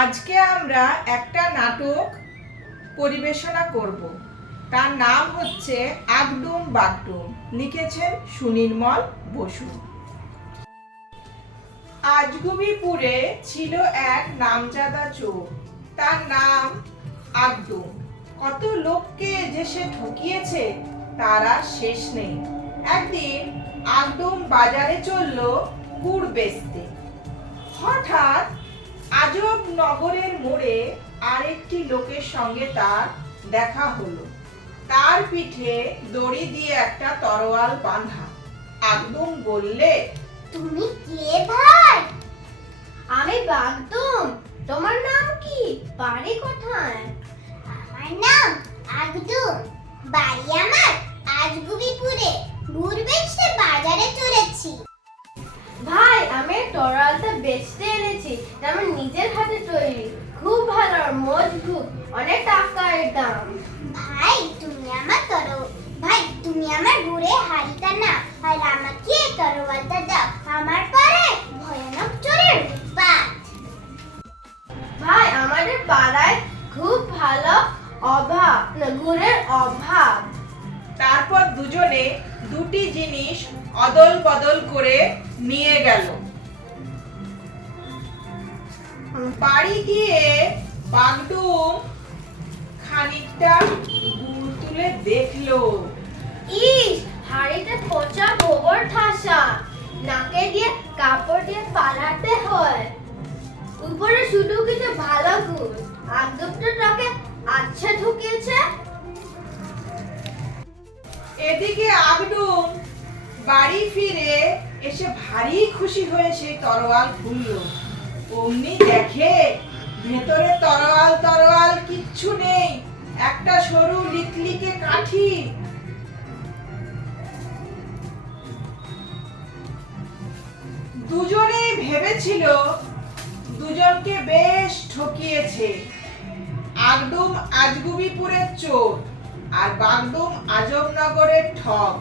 আজকে আমরা একটা নাটক পরিবেশনা করব। তার নাম হচ্ছে আগডুম বাগডুম। লিখেছেন সুনির্মল বসু। আজগুবিপুরে ছিল এক নামজাদা চোর, তার নাম আগডুম। কত লোককে যে সে ঠকিয়েছে তার আর শেষ নেই। একদিন আগডুম বাজারে চলল গুড় বেচতে। হঠাৎ আজব নগরের মোড়ে আরেকটি লোকের সঙ্গে তার দেখা হলো। তার পিঠে দড়ি দিয়ে একটা তরোয়াল বাঁধা। আগডুম বললে, তুমি কে ভাই? আমি বাগদুম। তোমার নাম কি? বাড়ি কোথায়? আমার নাম আগদুম। বাড়ি আমার আজগুবিপুরে। গুড় বেচতে বাজারে চলেছি। ভাই, আমি তরোয়ালটা বেচতে এনেছি। আমার নিজের হাতে তৈরি, খুব ভালো, মজবুত, অনেক টাকা এর দাম। ভাই তুমি আমার গুড়ে হাড়িটা না, আর আমাকে তরোয়ালটা দাও। আমার পাড়ায় ভয়ানক চোরের উৎপাত। ভাই, আমাদের পাড়ায় খুব ভালো গুড়ের অভাব। তারপর দুজনে দুটি জিনিস অদল বদল করে নিয়ে গেল। বাড়ি গিয়ে বাগডুম খানিকটা গুড় তুলে দেখলো। ইস, হাড়িতে পচা গোবর ঠাসা, নাকে দিয়ে কাপড় দিয়ে পালাতে হয়, উপরে শুধু কিছু ভালো গুড়। আগদুমটা তাকে আচ্ছা ঢুকিয়েছে। এদিকে আগডুম বাড়ি ফিরে এসে ভারী খুশি হয়ে সেই তরোয়াল খুললো। অমনি দেখে ভেতরে তরোয়াল কিচ্ছু নেই, একটা সরু লিকলিকে কাঠি। দুজনেই ভেবেছিল দুজনকে বেশ ঠকিয়েছে। আগডুম আজগুবিপুরের চোর আর বাগডুম আজবনগরের ঠক।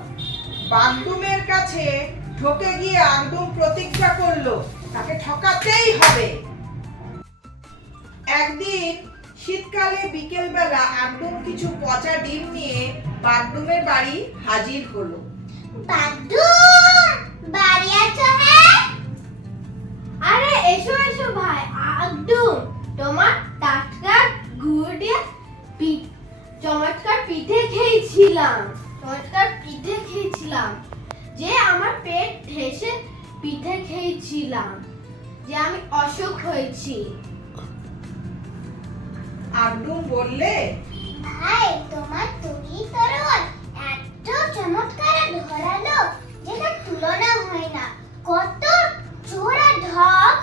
বাগডুমের কাছে ঠকে গিয়ে আগডুম প্রতিজ্ঞা করলো তাকে ঠকাতেই হবে। একদিন শীতকালে বিকেলবেলা আগডুম কিছু পচা ডিম নিয়ে বাগডুমের বাড়ি হাজির হলো। বাগদুম, বাড়ি আছো? হ্যাঁ। আরে এসো এসো ভাই আগদুম, তোমার টাটকা গুড় দিয়ে চমৎকার পিঠে খেয়েছিলাম। যে আমার পেট ঠেসে পিঠে খেয়েছিলাম, যে আমি অসুখ হয়েছি। আগডুম বললে, ভাই তোমার তৈরি তরোয়াল এত চমৎকার আর ধারালো, যেটা তুলনা হয় না। কত চোর আর ঢক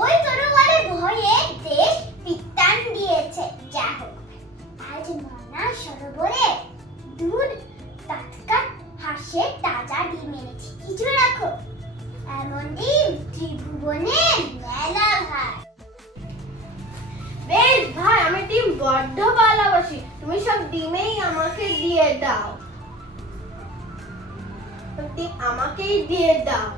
ওই তরোয়ালের ভয়ে দেশ বিত্তান দিয়েছে। যা হোক, আজ মানা সরোবরে দুধ টাটকা হাঁসের তাজা ডিম এনেছি, কিছু রাখো। এমন ডিম ত্রিভুবনে মেলা ভাই। বেশ ভাই, আমি ডিম বড্ড ভালোবাসি, তুমি সব ডিমেই আমাকে দিয়ে দাও। ডিম আমাকেই দিয়ে দাও।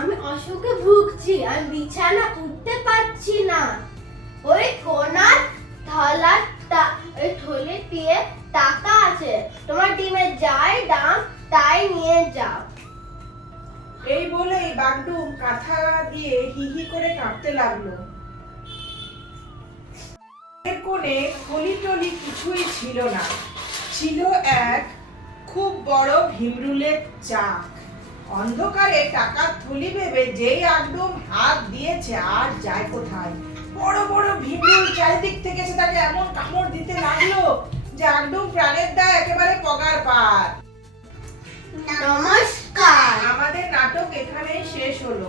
আমি অসুখে ভুগছি, আমি বিছানা উঠতে পারছি না। ওই কোনার ওই থলে দিয়ে টাকা আছে, তোমার ডিমের যাই দাম তাই নিয়ে যাও। এই বলেই বাগডুম কাঁথা দিয়ে হি হি করে কাঁপতে লাগলো। এর কোণে থলি টলি কিছুই ছিল না, ছিল এক খুব বড় ভীমরুলের চাক। অন্ধকারে টাকার থলি ভেবে যেই আগডুম হাত দিয়েছে আর যায় কোথায়। বড় বড় ভীমরুল চারিদিক থেকে এসে তাকে এমন কামড় দিতে লাগলো যে আগডুম প্রাণের দায় একেবারে পগার পার। নমস্কার। আমাদের নাটক এখানেই শেষ হলো।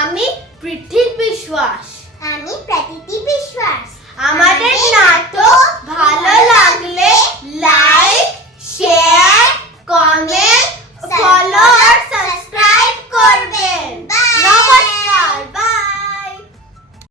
আমি প্রীতি বিশ্বাস। আমি প্রতীতি বিশ্বাস।